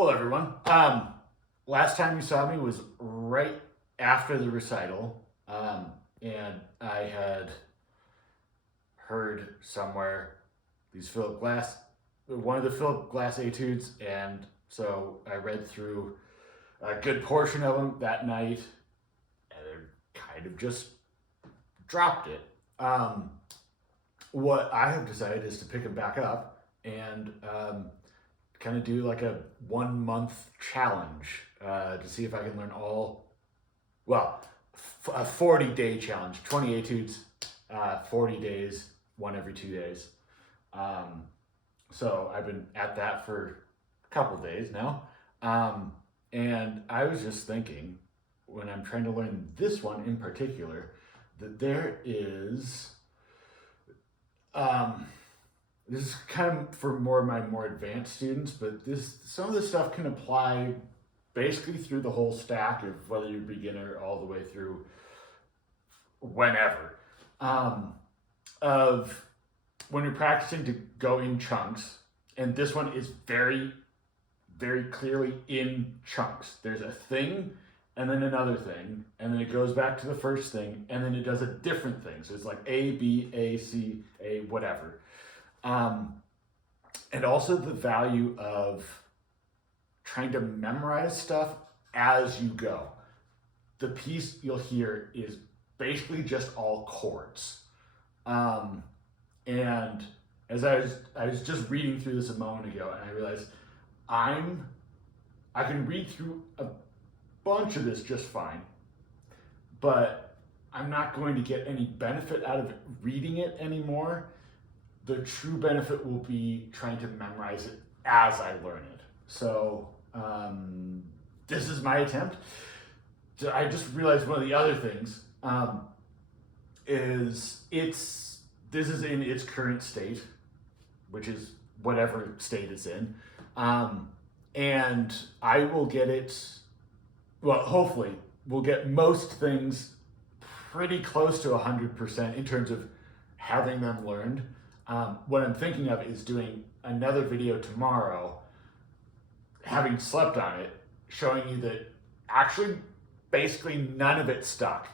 Hello, everyone. Last time you saw me was right after the recital, and I had heard somewhere one of the Philip Glass Etudes, and so I read through a good portion of them that night, and then kind of just dropped it. What I have decided is to pick them back up and kind of do like a 1 month challenge to see if I can learn a 40-day challenge, 20 etudes, 40 days, one every 2 days. So I've been at that for a couple days now. And I was just thinking, when I'm trying to learn this one in particular, that there is, this is kind of for my more advanced students, but some of this stuff can apply basically through the whole stack of whether you're beginner all the way through whenever. Of when you're practicing to go in chunks, and this one is very, very clearly in chunks. There's a thing, and then another thing, and then it goes back to the first thing, and then it does a different thing. So it's like A, B, A, C, A, whatever. And also the value of trying to memorize stuff as you go. The piece you'll hear is basically just all chords. And as I was just reading through this a moment ago, and I realized I can read through a bunch of this just fine, but I'm not going to get any benefit out of reading it anymore. The true benefit will be trying to memorize it as I learn it. So this is my attempt. I just realized one of the other things is this is in its current state, which is whatever state it's in. And I will get it, well, hopefully we'll get most things pretty close to 100% in terms of having them learned. What I'm thinking of is doing another video tomorrow, having slept on it, showing you that actually basically none of it stuck.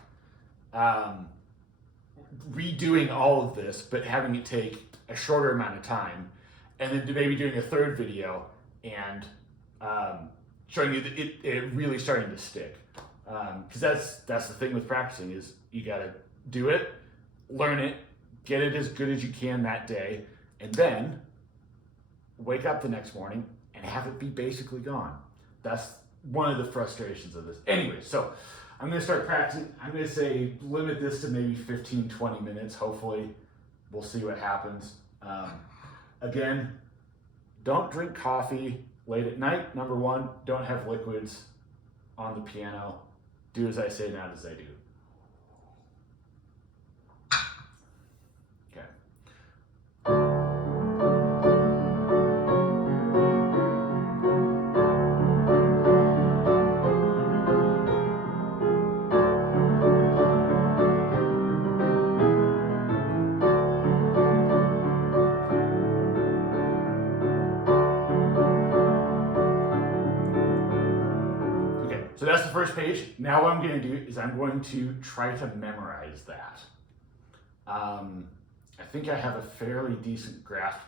Redoing all of this, but having it take a shorter amount of time, and then maybe doing a third video and showing you that it really starting to stick. Because that's the thing with practicing is you gotta do it, learn it, get it as good as you can that day, and then wake up the next morning and have it be basically gone. That's one of the frustrations of this. Anyway, so I'm gonna start practicing. I'm gonna say limit this to maybe 15, 20 minutes. Hopefully, we'll see what happens. Again, don't drink coffee late at night. Number one, don't have liquids on the piano. Do as I say, not as I do. Okay. So that's the first page. Now what I'm going to do is I'm going to try to memorize that. I think I have a fairly decent grasp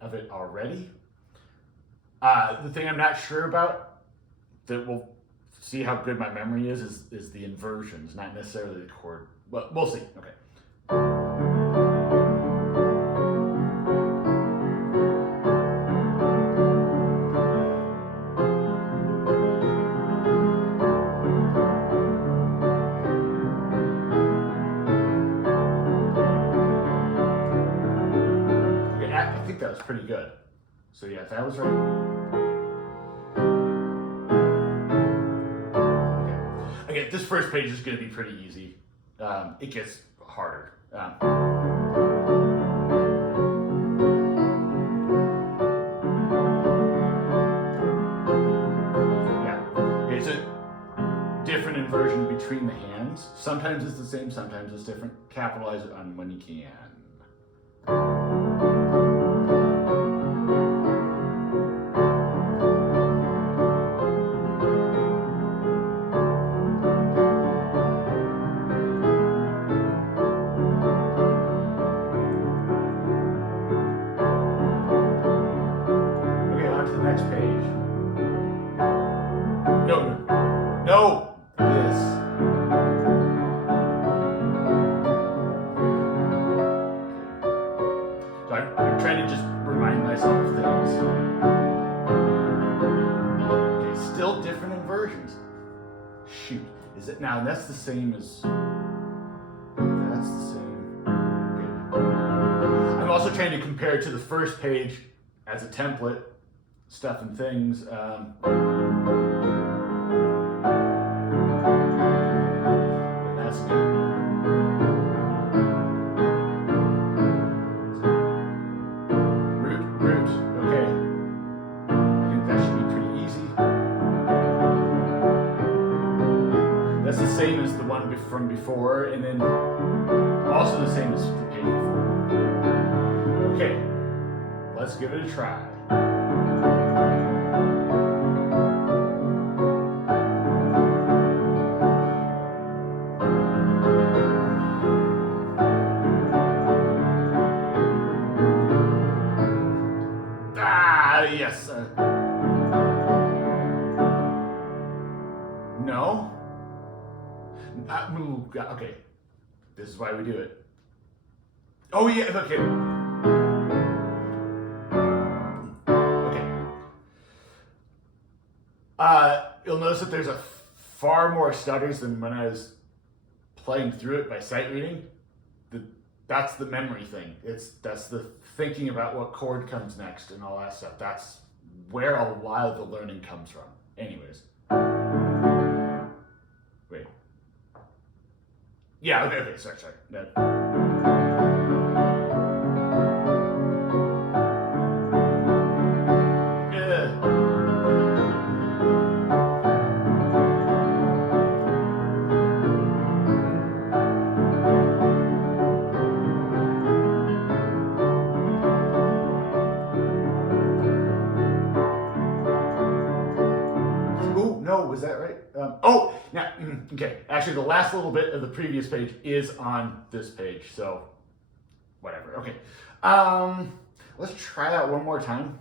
of it already. The thing I'm not sure about, that we'll see how good my memory is the inversions, not necessarily the chord. Well, we'll see. Okay. I think that was pretty good. So yeah, that was right. Okay. Again, this first page is going to be pretty easy. It gets harder. Yeah, it's a different inversion between the hands. Sometimes it's the same, sometimes it's different. Capitalize it on when you can. remind myself of things. Okay, still different inversions. Shoot, is it now? That's the same as. That's the same. Okay. I'm also trying to compare it to the first page as a template, stuff and things. And that's good. Root, okay. I think that should be pretty easy. That's the same as the one from before, and then also the same as the page before. Okay, let's give it a try. Yes. No. Okay. This is why we do it. Oh yeah. Okay. Okay. You'll notice that there's a far more stutters than when I was playing through it by sight reading. That's the memory thing. That's the thinking about what chord comes next and all that stuff. That's where a lot of the learning comes from. Anyways. Wait. Yeah, okay, sorry. No. Was that right? Oh, now, okay. Actually, the last little bit of the previous page is on this page, so whatever. Okay. Let's try that one more time.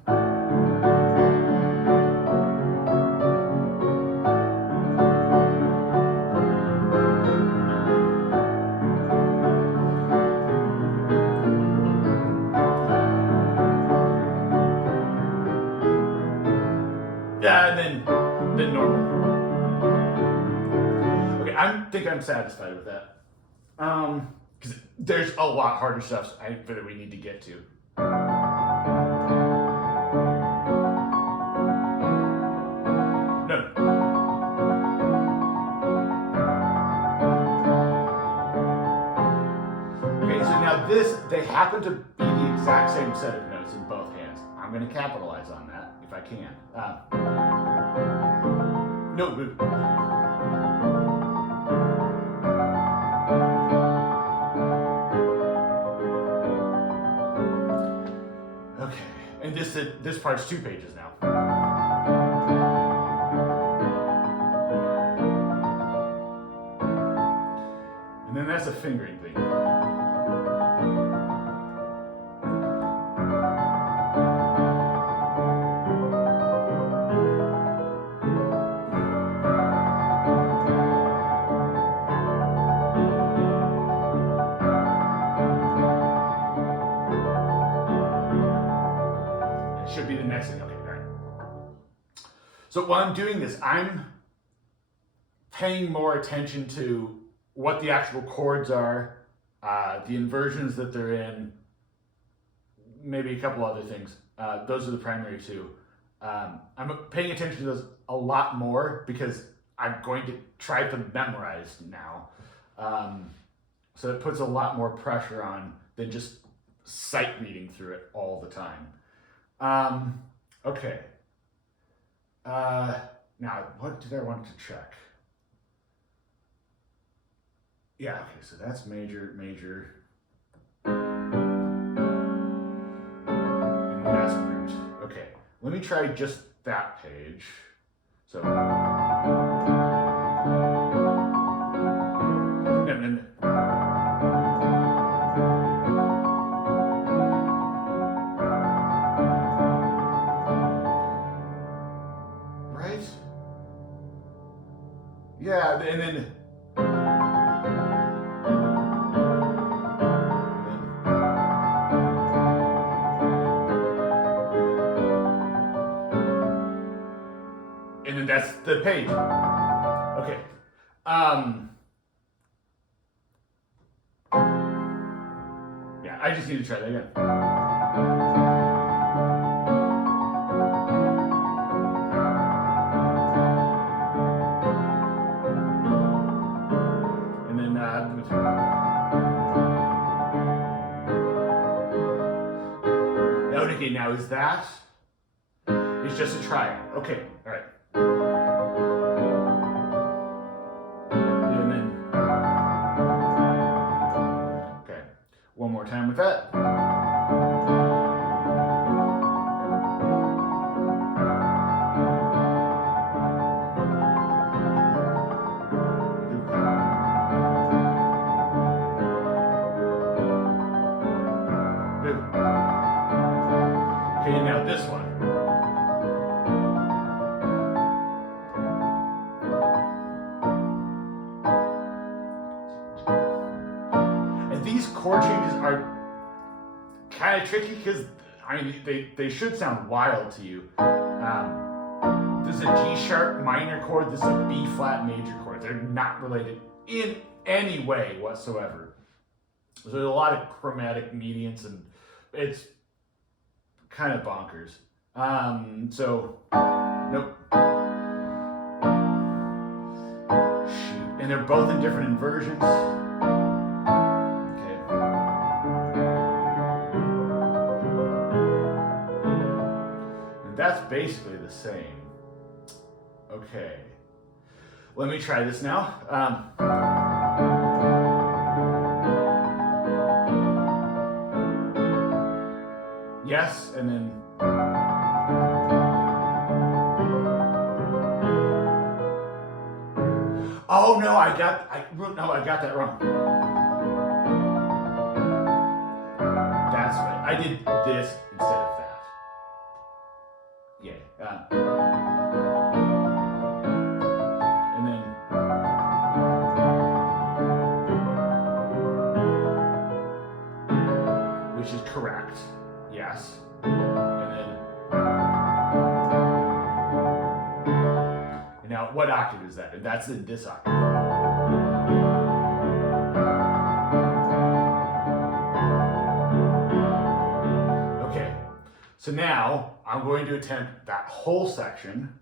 Yeah, and then normal. Okay, I think I'm satisfied with that. Because there's a lot harder stuff that we need to get to. No. Okay, so now they happen to be the exact same set of notes in both hands. I'm going to capitalize on that if I can. No. Okay, and this part's 2 pages now. And then that's a fingering thing. Should be the next thing. Okay, all right. So while I'm doing this, I'm paying more attention to what the actual chords are, the inversions that they're in, maybe a couple other things. Those are the primary 2. I'm paying attention to those a lot more because I'm going to try to memorize now. So it puts a lot more pressure on than just sight reading through it all the time. Okay. Now, what did I want to check? Yeah, okay, so that's major. And that's root. Okay, let me try just that page. So. No. Yeah, and then that's the page. Okay. Yeah, I just need to try that again. And then, okay, now is that? It's just a triad. Okay, all right. And then, okay, one more time with that. Okay, now this one. And these chord changes are kind of tricky because, I mean, they should sound wild to you. This is a G sharp minor chord, this is a B flat major chord. They're not related in any way whatsoever. So there's a lot of chromatic medians and it's kind of bonkers. So, nope. Shoot. And they're both in different inversions. Okay. And that's basically the same. Okay. Let me try this now. Yes, and then oh no, I got that wrong. That's right. I did this instead of that. Yeah. And then which is correct. Yes. And then and now what octave is that? And that's in this octave. Okay. So now I'm going to attempt that whole section.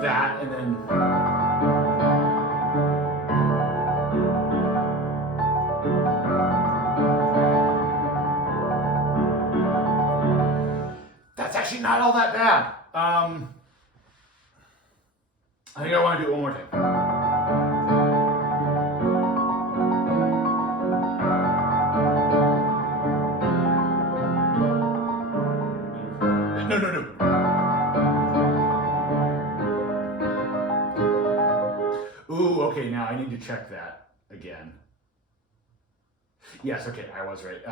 That and then that's actually not all that bad. I think I want to do it one more time. No. Ooh, okay, now I need to check that again. Yes, okay, I was right.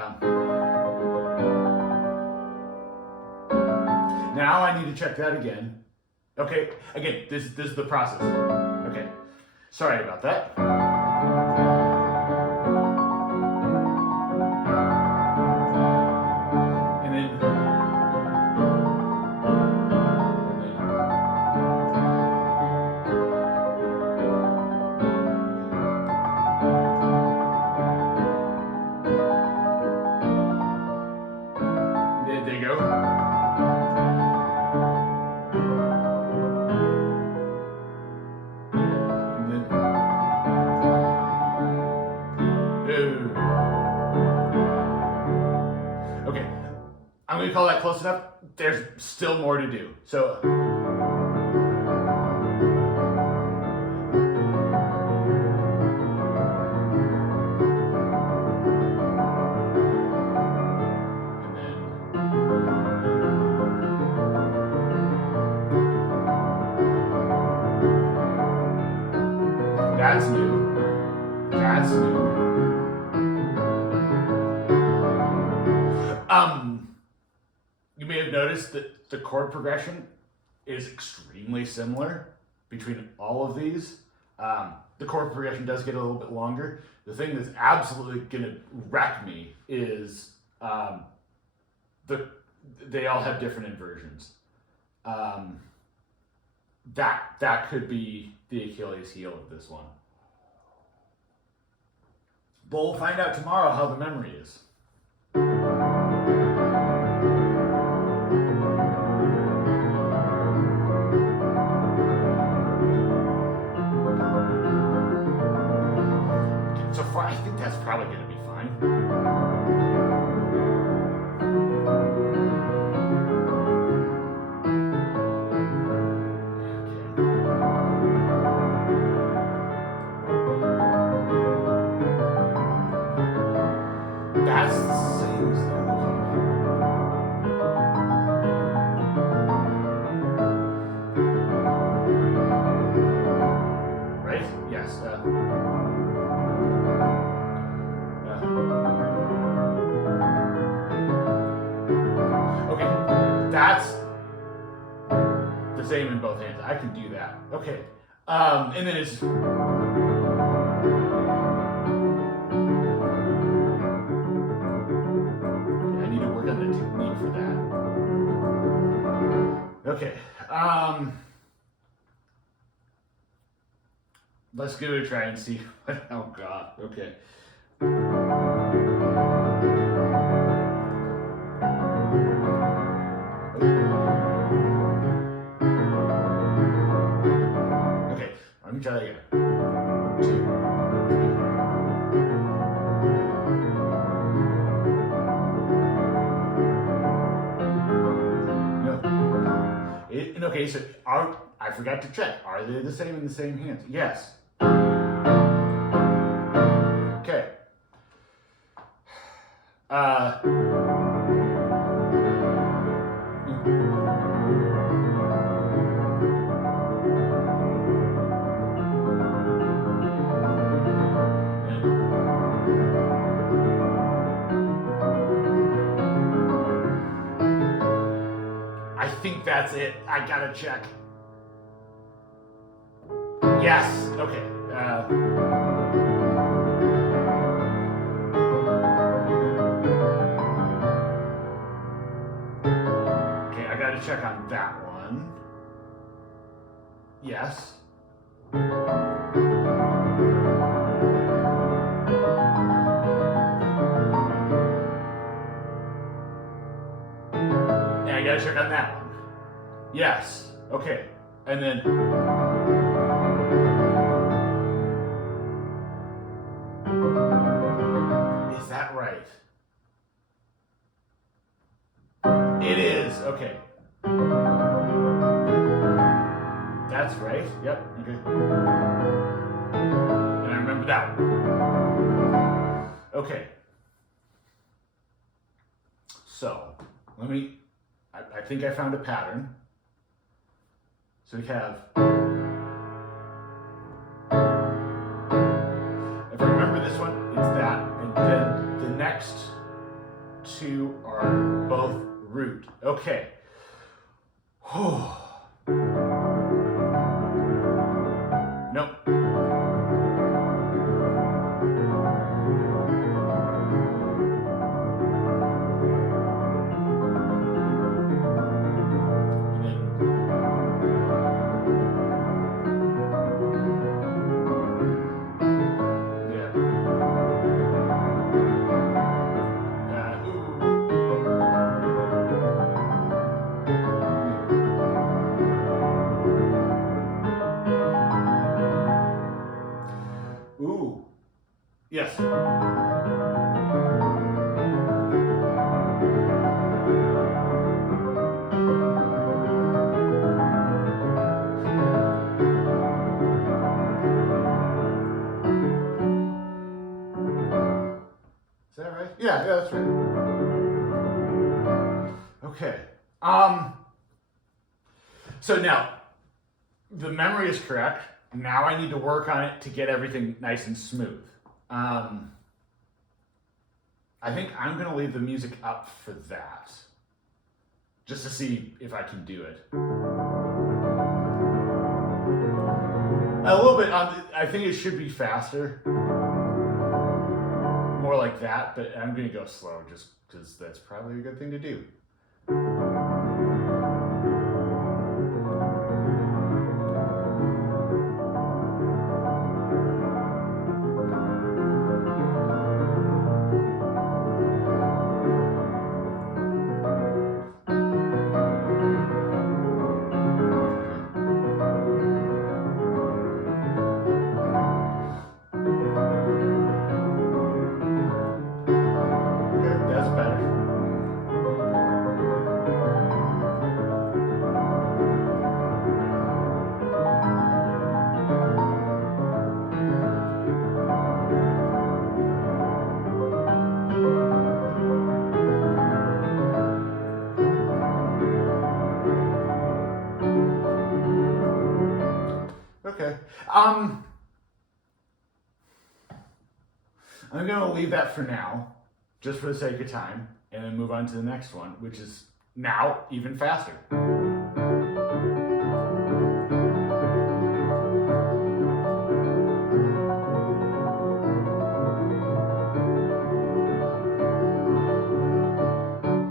Now I need to check that again. Okay, again, this is the process. Okay, sorry about that. And then there you go. And then, okay, I'm going to call that close enough. There's still more to do. So. you may have noticed that the chord progression is extremely similar between all of these. The chord progression does get a little bit longer. The thing that's absolutely gonna wreck me is they all have different inversions. That could be the Achilles heel of this one. But we'll find out tomorrow how the memory is. So far, I think that's probably going to be fine. That's the same as the right? Yes. Okay, that's the same in both hands. I can do that. Okay, and then it's. Okay, let's give it a try and see. Oh God, okay. Okay, let me try that again. 2, 3. No. Okay, so I forgot to check. Are they the same in the same hands? Yes. Okay. I think that's it. I gotta check. Yes. Okay. Okay, I gotta check on that one. Yes. And I gotta check on that one. Yes. Okay. And then. Is that right? It is. Okay. That's right. Yep. Okay. And I remember that one. Okay. So, let me. I think I found a pattern. So we have. If I remember this one, it's that, and then the next two are both root. Okay. Nope. Ooh. Yes. Is that right? Yeah, that's right. Okay. So now, the memory is correct. Now I need to work on it to get everything nice and smooth. I think I'm going to leave the music up for that. just to see if I can do it. A little bit, I think it should be faster. More like that, but I'm gonna go slow just because that's probably a good thing to do. That's better. Okay. I'm gonna leave that for now, just for the sake of time, and then move on to the next one, which is now even faster.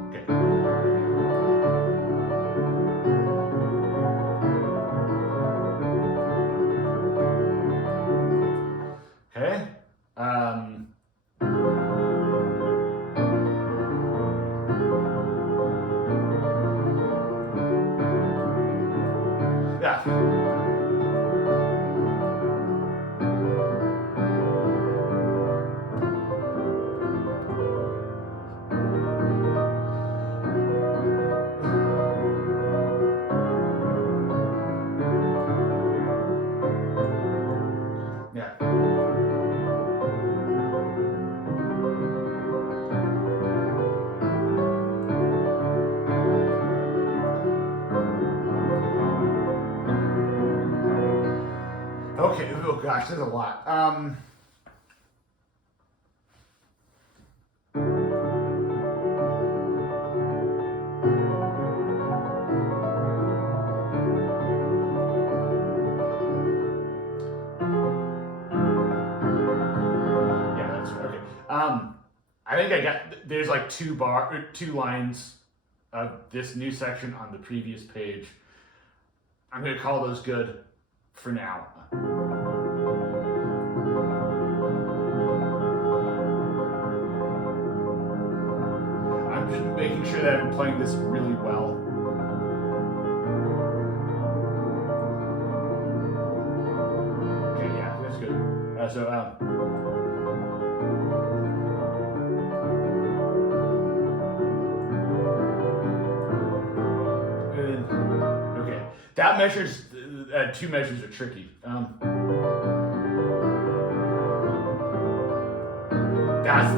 Okay. Yeah. Yeah. Okay, oh gosh, there's a lot. Yeah, that's okay. I think I got, there's like two lines of this new section on the previous page. I'm gonna call those good for now. I'm just making sure that I'm playing this really well. Okay, yeah, that's good. Okay, that measures, two measures are tricky. That's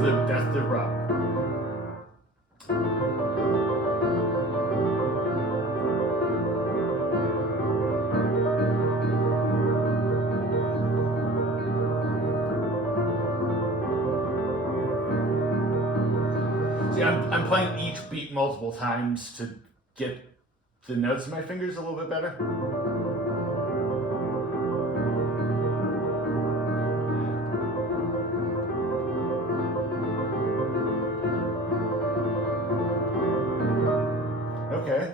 the rub. See, I'm playing each beat multiple times to get the notes in my fingers a little bit better. Okay.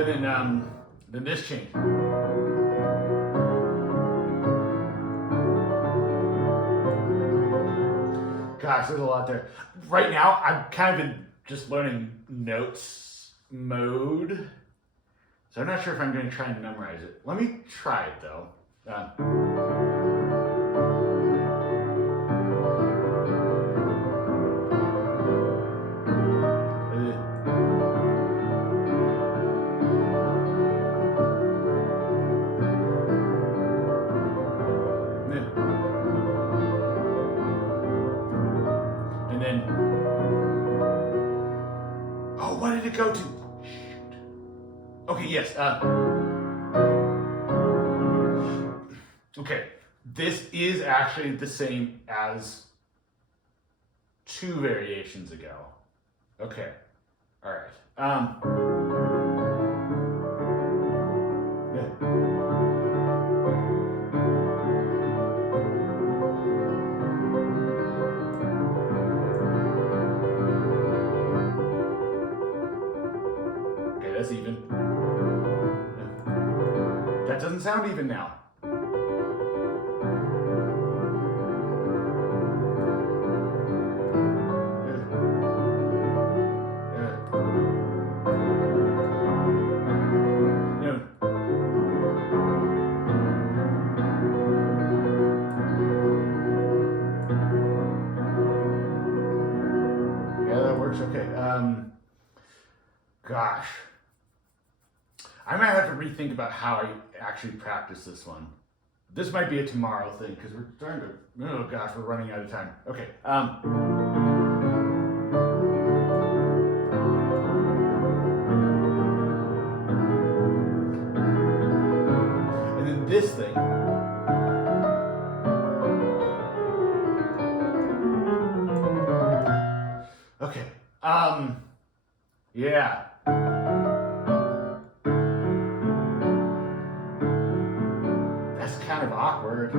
And then this change. Gosh, there's a lot there. Right now, I'm kind of in just learning notes mode. So I'm not sure if I'm going to try and memorize it. Let me try it though. And then, oh, what did it go to? Shoot. Okay, yes. Okay, this is actually the same as 2 variations ago. Okay, all right. Yeah. Okay, that's even. Yeah. That doesn't sound even now. Okay. Gosh. I might have to rethink about how I actually practice this one. This might be a tomorrow thing because we're starting to. Oh gosh, we're running out of time. Okay. And then this thing. Okay. Yeah. That's kind of awkward.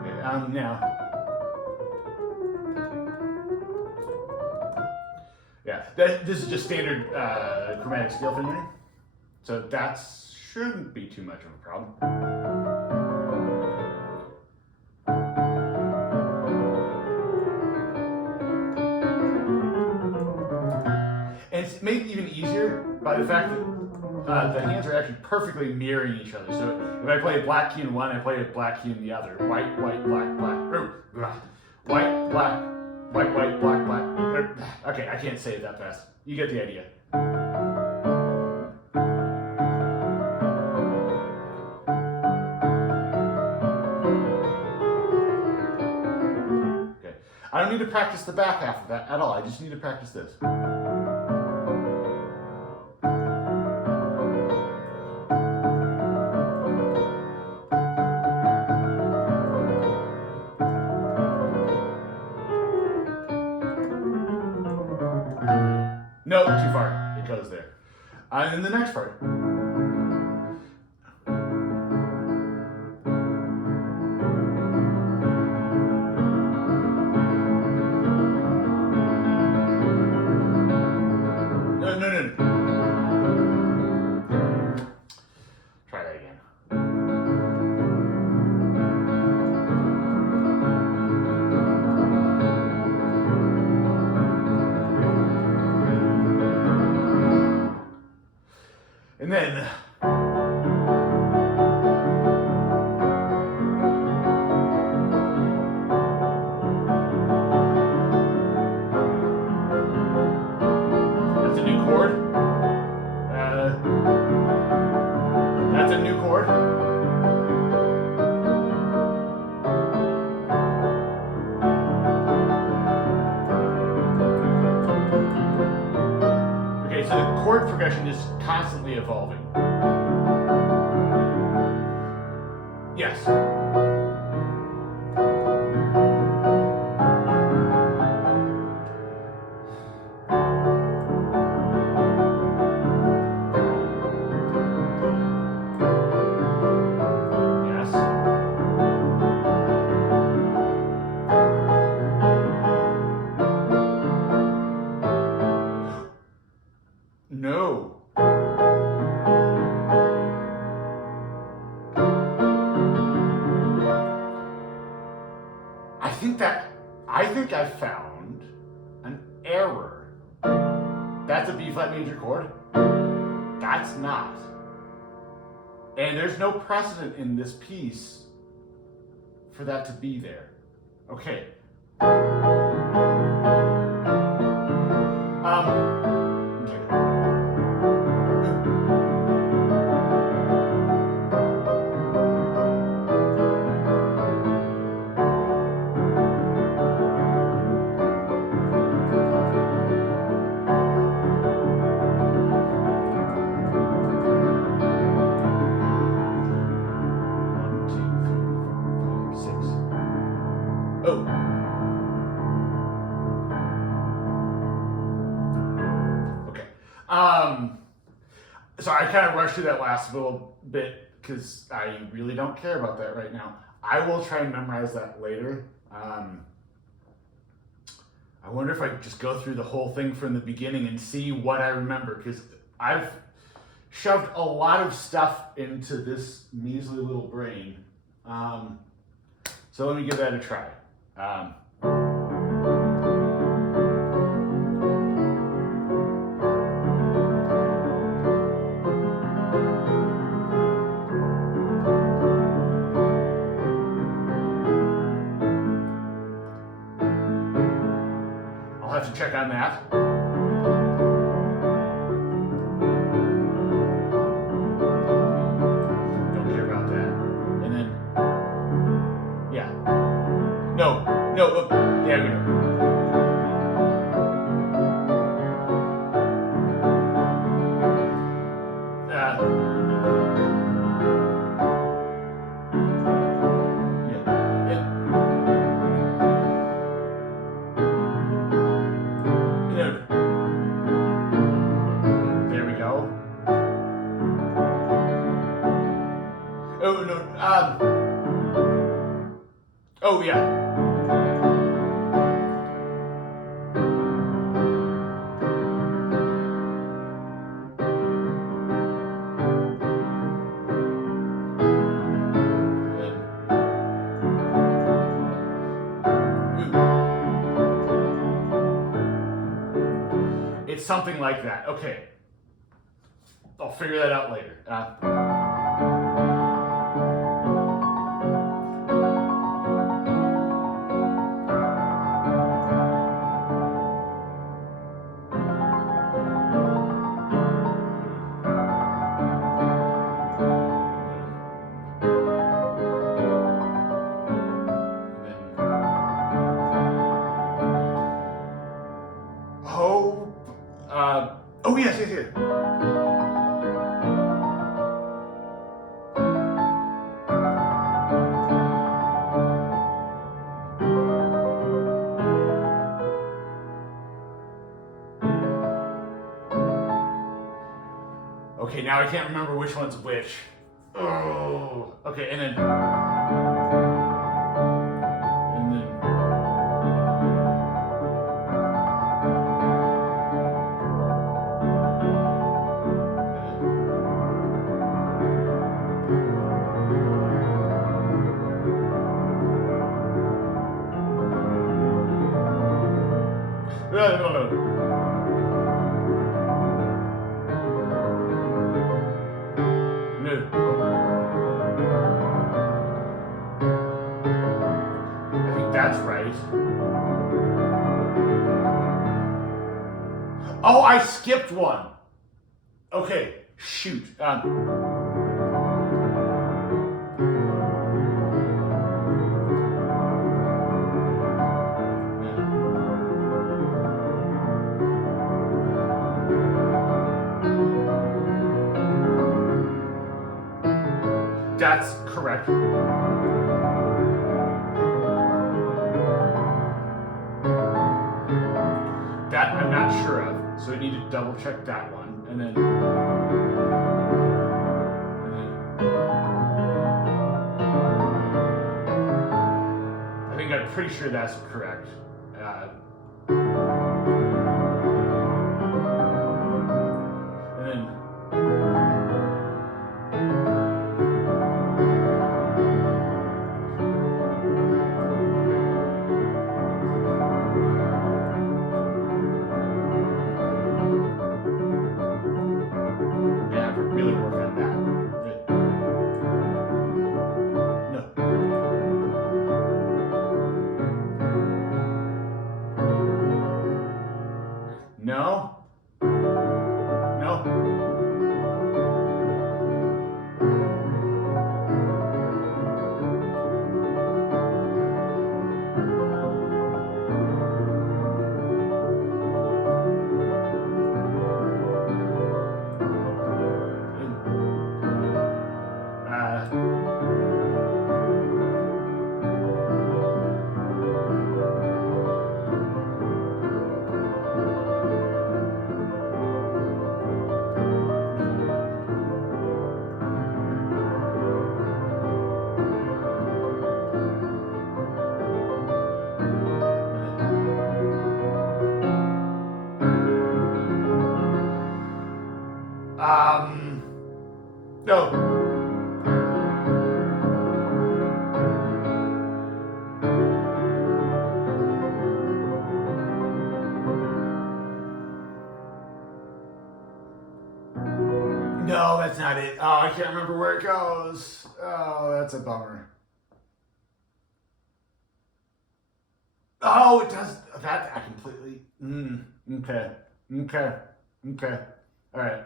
Okay, now. Yeah, this is just standard chromatic scale fingering. So that shouldn't be too much of a problem. And it's made even easier by the fact that the hands are actually perfectly mirroring each other. So if I play a black key in one, I play a black key in the other. White, white, black, black. White, black, white, white, black, black. Okay, I can't say it that fast. You get the idea. Okay, I don't need to practice the back half of that at all. I just need to practice this. No, too far. It goes there. And the next part. No. Try that again. And then that's a new chord. That's a new chord. Okay, so the chord progression is constantly evolving. Yes. No. I think I found an error. That's a B flat major chord. That's not. And there's no precedent in this piece for that to be there. Okay. Okay. So I kind of rushed through that last little bit because I really don't care about that right now. I will try and memorize that later. I wonder if I could just go through the whole thing from the beginning and see what I remember, because I've shoved a lot of stuff into this measly little brain. So let me give that a try. I'll have to check on that. Don't care about that. And then, yeah. No, there we go. There we go. Oh no. Oh yeah. It's something like that. Okay. I'll figure that out later. Oh yes. Okay, now I can't remember which one's which. Oh, okay, and then. No. I think that's right. Oh, I skipped one. Okay, shoot. That's correct. That I'm not sure of, so I need to double check that one, and then I think I'm pretty sure that's correct. And then. No. No, that's not it. Oh, I can't remember where it goes. Oh, that's a bummer. Oh, it does. That I completely. Okay. Okay. Okay. All right.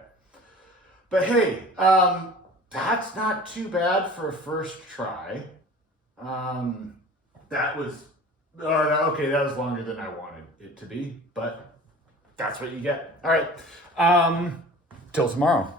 But hey, that's not too bad for a first try. That was. Okay, that was longer than I wanted it to be, but that's what you get. All right. Till tomorrow.